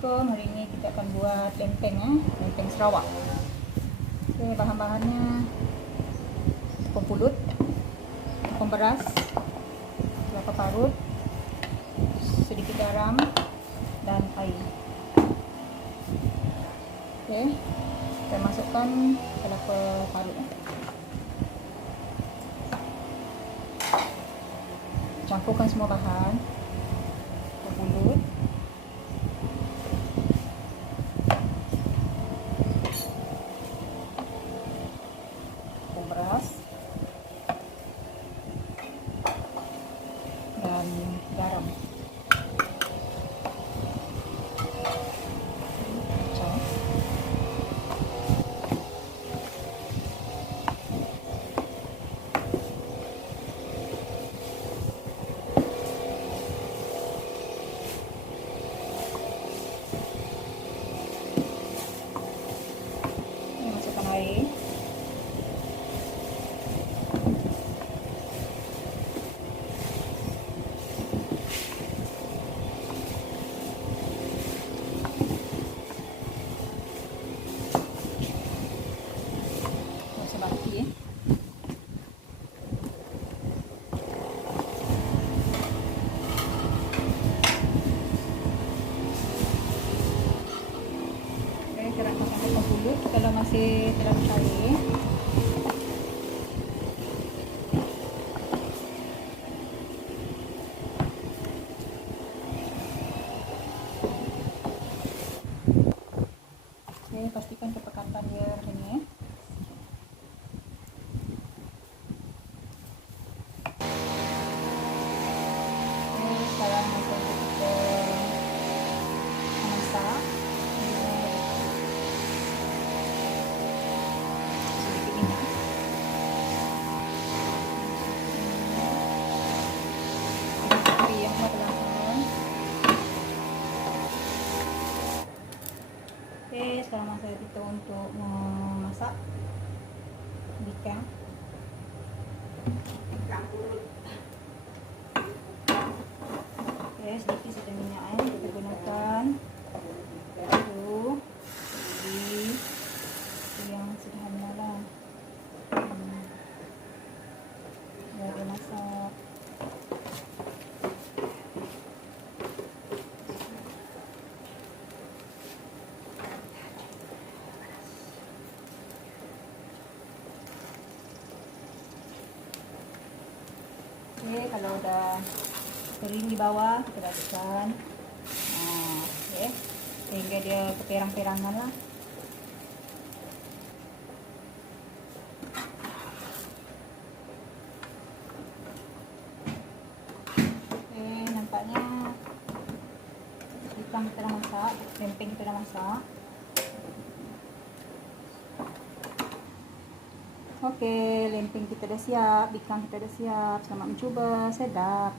Assalamualaikum. Hari ini kita akan buat lempeng lempeng Sarawak. Okey, bahan-bahannya tepung pulut, tepung beras, kelapa parut, sedikit garam dan air. Okey, kita masukkan kelapa parut. Campurkan semua bahan. Tepung pulut, tepung beras dan garam. Masukkan air. Bati kita nak masukkan tepung pulut kalau masih terlalu cair. Okey, pastikan kepekatan dia ini. Sekarang kita masak sedikit minyak. Api yang perlahan. Okey, sekarang masa kita untuk memasak ikan. Okey, sedikit saja minyak kita gunakan. Jadi yang sederhana lah. Baru masak. Okey, kalau dah kering di bawah kita basuhkan. Okey, sehingga dia keperang-perangan lah. Okey, nampaknya ikan kita dah masak, lempeng kita dah masak. Okey, lempeng kita dah siap, ikan kita dah siap. Selamat mencuba, sedap.